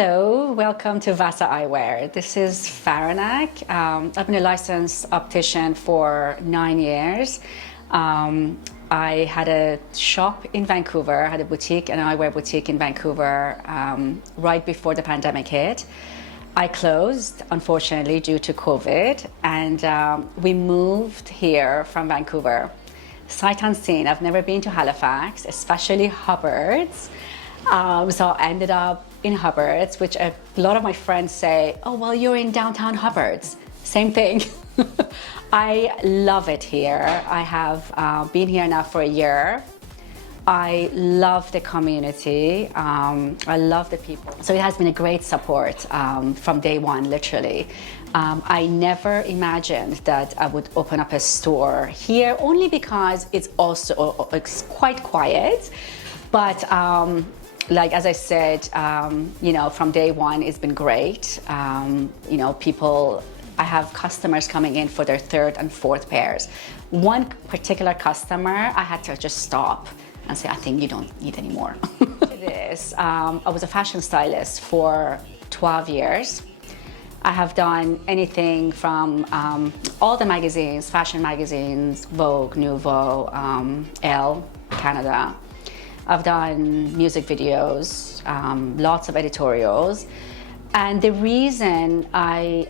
Hello, welcome to Vassa Eyewear. This is Faranak. I've been a licensed optician for 9 years. I had a shop in Vancouver, I had a boutique, an eyewear boutique in Vancouver right before the pandemic hit. I closed, unfortunately, due to COVID, and we moved here from Vancouver. Sight unseen, I've never been to Halifax, especially Hubbards. So I ended up in Hubbards, which a lot of my friends say, oh, well, you're in downtown Hubbards. Same thing. I love it here. I have been here now for a year. I love the community. I love the people. So it has been a great support from day one, literally. I never imagined that I would open up a store here, only because it's quite quiet. But like, as I said, from day one, it's been great. I have customers coming in for their third and fourth pairs. One particular customer, I had to just stop and say, I think you don't need any more. I was a fashion stylist for 12 years. I have done anything from all the magazines, fashion magazines, Vogue, Nouveau, Elle, Canada. I've done music videos, lots of editorials. And the reason I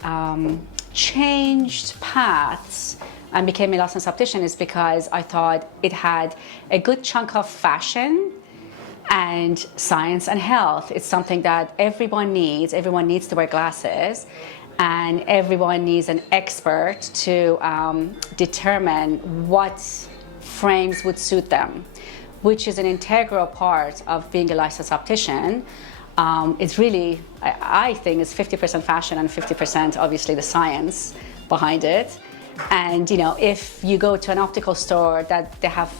changed paths and became a licensed optician is because I thought it had a good chunk of fashion and science and health. It's something that everyone needs. Everyone needs to wear glasses, and everyone needs an expert to determine what frames would suit them, which is an integral part of being a licensed optician. It's really, I think it's 50% fashion and 50% obviously the science behind it. And if you go to an optical store that they have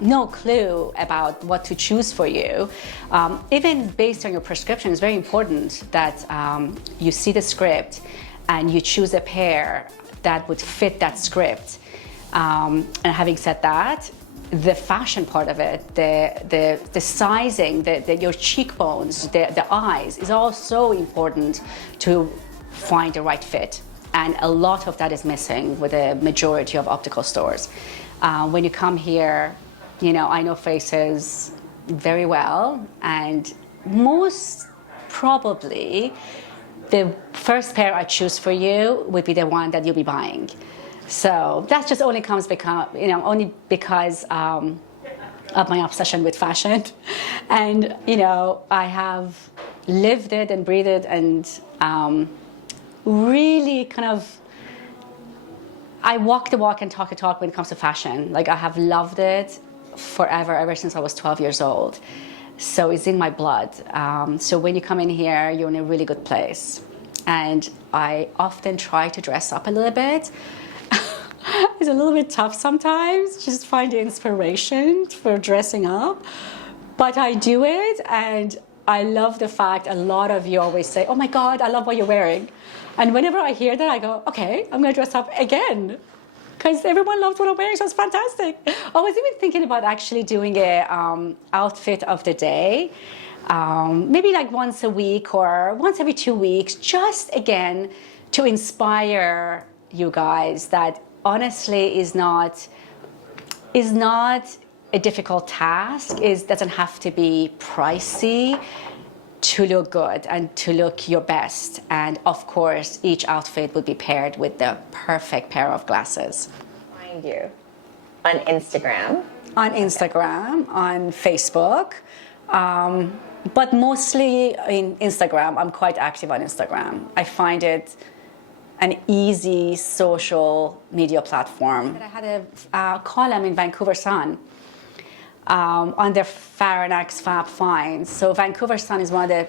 no clue about what to choose for you, even based on your prescription, it's very important that you see the script and you choose a pair that would fit that script. And having said that, the fashion part of it, the sizing, your cheekbones, the eyes is all so important to find the right fit. And a lot of that is missing with the majority of optical stores. When you come here, I know faces very well, and most probably the first pair I choose for you would be the one that you'll be buying. So that just only comes only because of my obsession with fashion. And, I have lived it and breathed it, and really I walk the walk and talk the talk when it comes to fashion. Like, I have loved it forever, ever since I was 12 years old. So it's in my blood. So when you come in here, you're in a really good place. And I often try to dress up a little bit. It's a little bit tough sometimes, just find inspiration for dressing up. But I do it, and I love the fact a lot of you always say, oh my God, I love what you're wearing. And whenever I hear that, I go, okay, I'm gonna dress up again. Because everyone loves what I'm wearing, so it's fantastic. I was even thinking about actually doing a outfit of the day, maybe like once a week or once every 2 weeks, just again to inspire you guys that honestly is not a difficult task. It doesn't have to be pricey to look good and to look your best. And of course, each outfit would be paired with the perfect pair of glasses. Find you on Instagram. On Instagram, on Facebook, but mostly in Instagram. I'm quite active on Instagram. I find it an easy social media platform. I had a column in Vancouver Sun on their Faranak's Fab Finds. So Vancouver Sun is one of the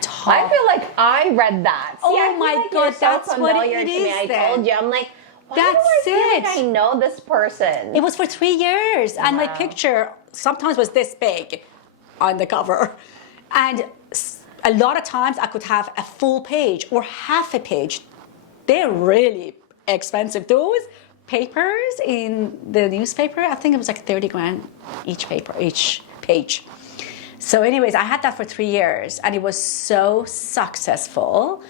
top. I feel like I read that. Oh I my like God, so that's what it to me. is. I told you, I'm like, why that's do I feel it. like I know this person? It was for 3 years, and my picture sometimes was this big on the cover, and a lot of times I could have a full page or half a page. They're really expensive. Those papers in the newspaper, I think it was like 30 grand each page. So anyways, I had that for 3 years and it was so successful.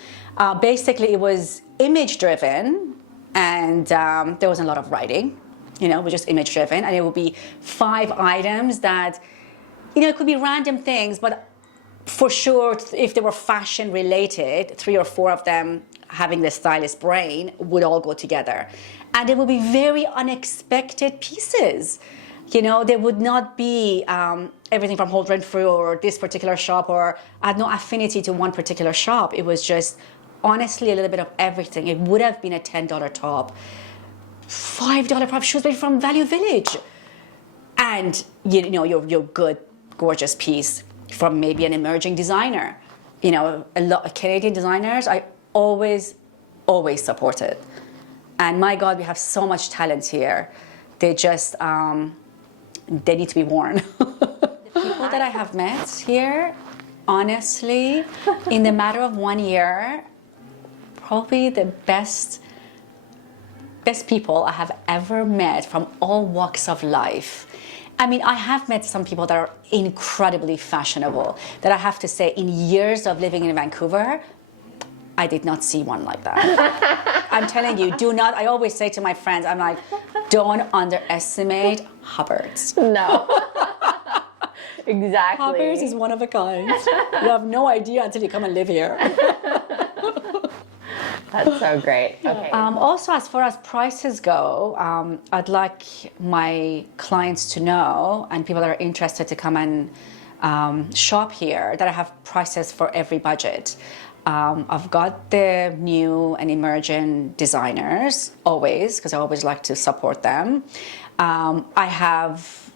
Basically, it was image driven and there wasn't a lot of writing, you know, it was just image driven. And it would be 5 items that, you know, it could be random things, but for sure, if they were fashion related, 3 or 4 of them having the stylist brain would all go together. And they would be very unexpected pieces. You know, there would not be everything from Hold Rent Free or this particular shop, or I had no affinity to one particular shop. It was just honestly a little bit of everything. It would have been a $10 top, $5 prop shoes made from Value Village. And you know, your good, gorgeous piece from maybe an emerging designer. You know, a lot of Canadian designers, I always supported. And my God, we have so much talent here. They just, they need to be worn. The people that I have met here, honestly, in the matter of 1 year, probably the best people I have ever met from all walks of life. I mean, I have met some people that are incredibly fashionable, that I have to say, in years of living in Vancouver, I did not see one like that. I'm telling you, do not, I always say to my friends, I'm like, don't underestimate Hubbards. No. Exactly. Hubbards is one of a kind. You have no idea until you come and live here. That's so great. Okay. Also, as far as prices go, I'd like my clients to know, and people that are interested to come and shop here, that I have prices for every budget. I've got the new and emerging designers, always, because I always like to support them. I have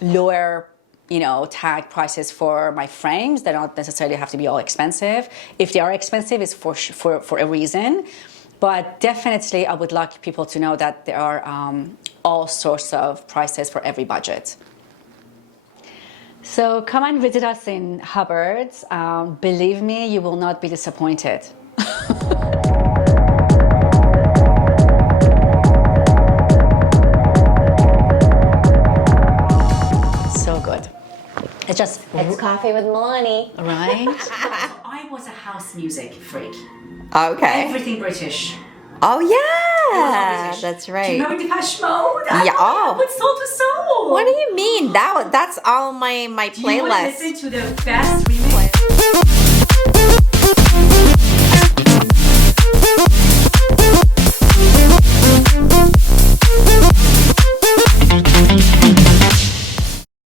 lower, you know, tag prices for my frames. They don't necessarily have to be all expensive. If they are expensive, it's for a reason. But definitely, I would like people to know that there are all sorts of prices for every budget. So come and visit us in Hubbards. Believe me, you will not be disappointed. So good. It's coffee with Melānie. right? I was a house music freak. Okay. Everything British. Oh yeah, British. that's Do you right. remember Depeche Mode? Yeah, oh. With Soul to Soul. What do you mean? That's all my Do you want to playlist. listen to the best remix?